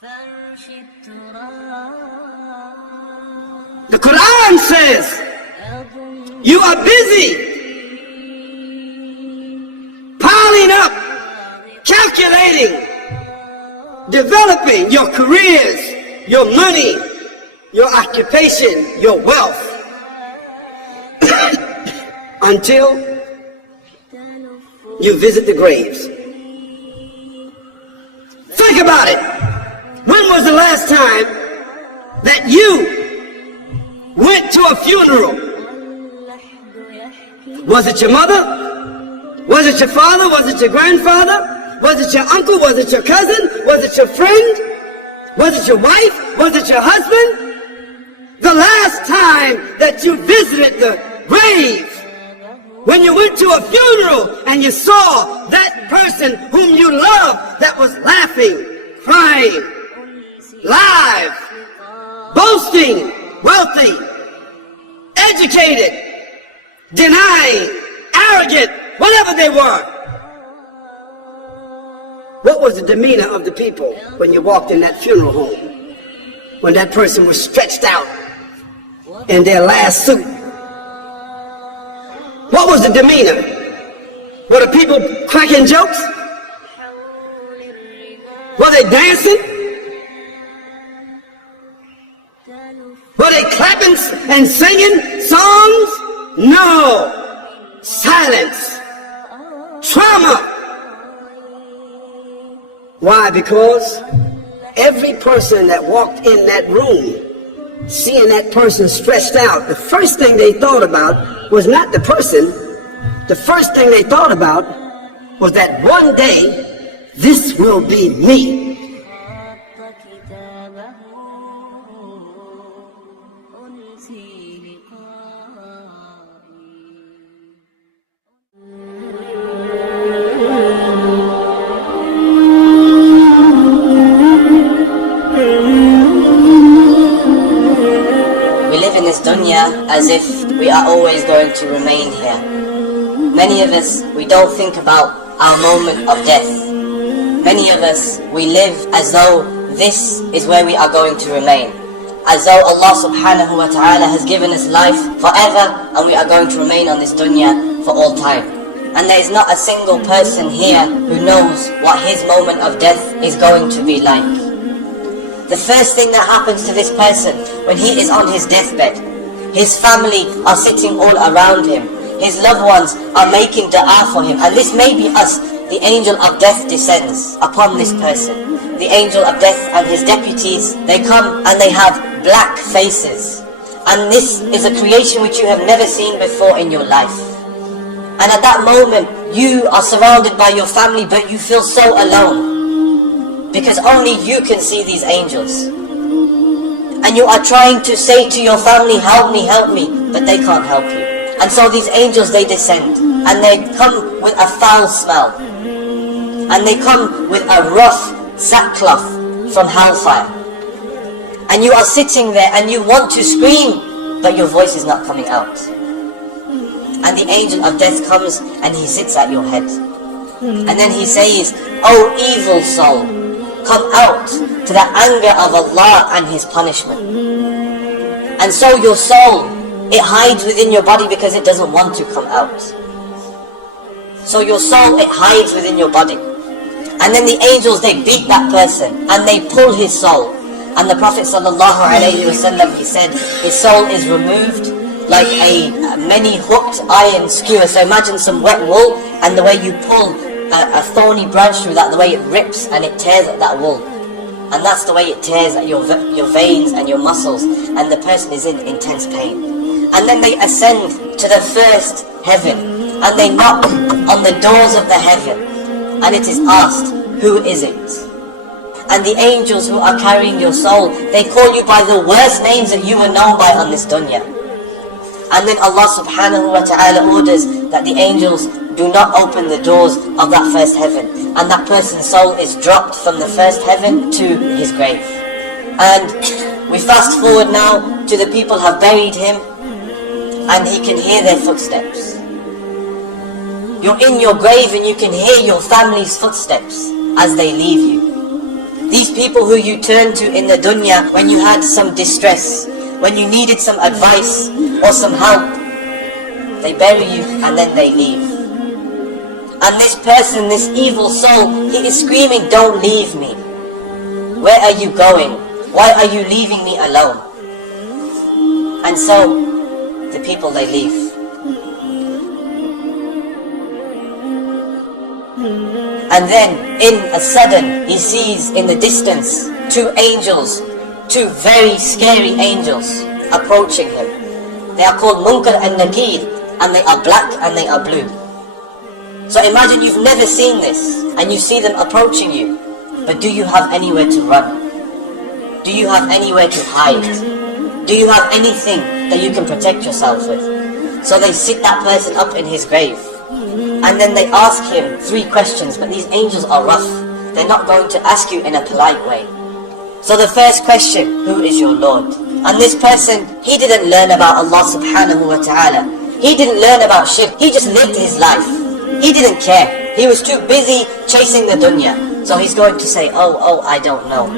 The Quran says you are busy piling up, calculating, developing your careers, your money, your occupation, your wealth, until you visit the graves. Think about it. When was the last time that you went to a funeral? Was it your mother? Was it your father? Was it your grandfather? Was it your uncle? Was it your cousin? Was it your friend? Was it your wife? Was it your husband? The last time that you visited the grave, when you went to a funeral and you saw that person whom you loved that was laughing, crying, live, boasting, wealthy, educated, denying, arrogant, whatever they were. What was the demeanor of the people when you walked in that funeral home? When that person was stretched out in their last suit? What was the demeanor? Were the people cracking jokes? Were they dancing? Were they clapping and singing songs? No. Silence. Trauma. Why? Because every person that walked in that room, seeing that person stretched out, the first thing they thought about was not the person. The first thing they thought about was that one day, this will be me. As if we are always going to remain here. Many of us, we don't think about our moment of death. Many of us, we live as though this is where we are going to remain. As though Allah subhanahu wa ta'ala has given us life forever and we are going to remain on this dunya for all time. And there is not a single person here who knows what his moment of death is going to be like. The first thing that happens to this person when he is on his deathbed, his family are sitting all around him. His loved ones are making dua for him. And this may be us. The angel of death descends upon this person. The angel of death and his deputies, they come and they have black faces. And this is a creation which you have never seen before in your life. And at that moment, you are surrounded by your family, but you feel so alone. Because only you can see these angels. And you are trying to say to your family, help me, but they can't help you. And so these angels, they descend, and they come with a foul smell. And they come with a rough sackcloth from hellfire. And you are sitting there and you want to scream, but your voice is not coming out. And the angel of death comes and he sits at your head. And then he says, "O evil soul, come out to the anger of Allah and His punishment." And so your soul, it hides within your body because it doesn't want to come out. So your soul, it hides within your body. And then the angels, they beat that person and they pull his soul. And the Prophet ﷺ, he said, his soul is removed like a many hooked iron skewer. So imagine some wet wool, and the way you pull a thorny branch through that, the way it rips and it tears at that wool. And that's the way it tears at your veins and your muscles, and the person is in intense pain. And then they ascend to the first heaven, and they knock on the doors of the heaven, and it is asked, who is it? And the angels who are carrying your soul, they call you by the worst names that you were known by on this dunya. And then Allah subhanahu wa ta'ala orders that the angels do not open the doors of that first heaven. And that person's soul is dropped from the first heaven to his grave. And we fast forward now to the people have buried him, and he can hear their footsteps. You're in your grave and you can hear your family's footsteps as they leave you. These These people who you turned to in the dunya when you had some distress, when you needed some advice or some help, they bury you and then they leave. And this person, this evil soul, he is screaming, don't leave me. Where are you going? Why are you leaving me alone? And so, the people, they leave. And then, in a sudden, he sees in the distance two angels, two very scary angels approaching him. They are called Munkar and Nakir, and they are black and they are blue. So imagine you've never seen this, and you see them approaching you, but do you have anywhere to run? Do you have anywhere to hide? Do you have anything that you can protect yourself with? So they sit that person up in his grave, and then they ask him 3 questions, but these angels are rough. They're not going to ask you in a polite way. So the first question, who is your Lord? And this person, he didn't learn about Allah subhanahu wa ta'ala. He didn't learn about shirk. He just lived his life. He didn't care. He was too busy chasing the dunya. So he's going to say, oh, I don't know.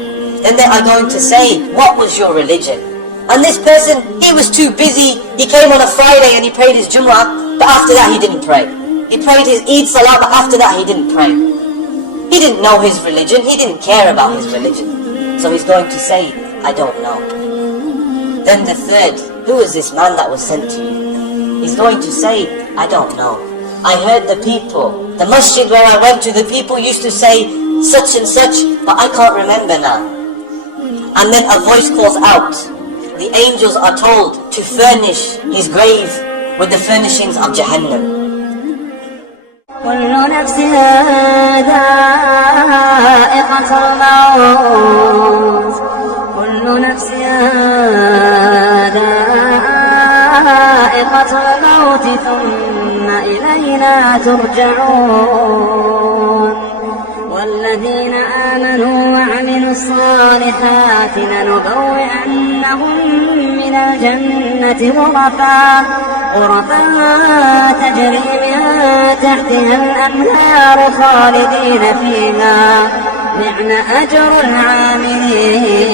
Then they are going to say, what was your religion? And this person, he was too busy. He came on a Friday and he prayed his Jumu'ah, but after that he didn't pray. He prayed his Eid Salah, but after that he didn't pray. He didn't know his religion. He didn't care about his religion. So he's going to say, I don't know. Then the third, who is this man that was sent to you? He's going to say, I don't know. I heard the people, the masjid where I went to, the people used to say such and such, but I can't remember now. And then a voice calls out. The angels are told to furnish his grave with the furnishings of Jahannam. كل نفس ذائقة الموت كل نفس ذائقة الموت ثم إلينا ترجعون والذين آمنوا وعملوا الصالحات لنبوئنهم من الجنة غرفا تجري من تحتها الأنهار خالدين فيها نعم أجر العاملين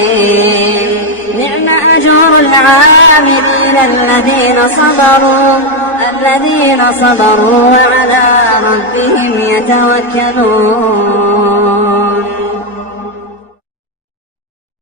الذين صبروا وعلى ربهم يتوكلون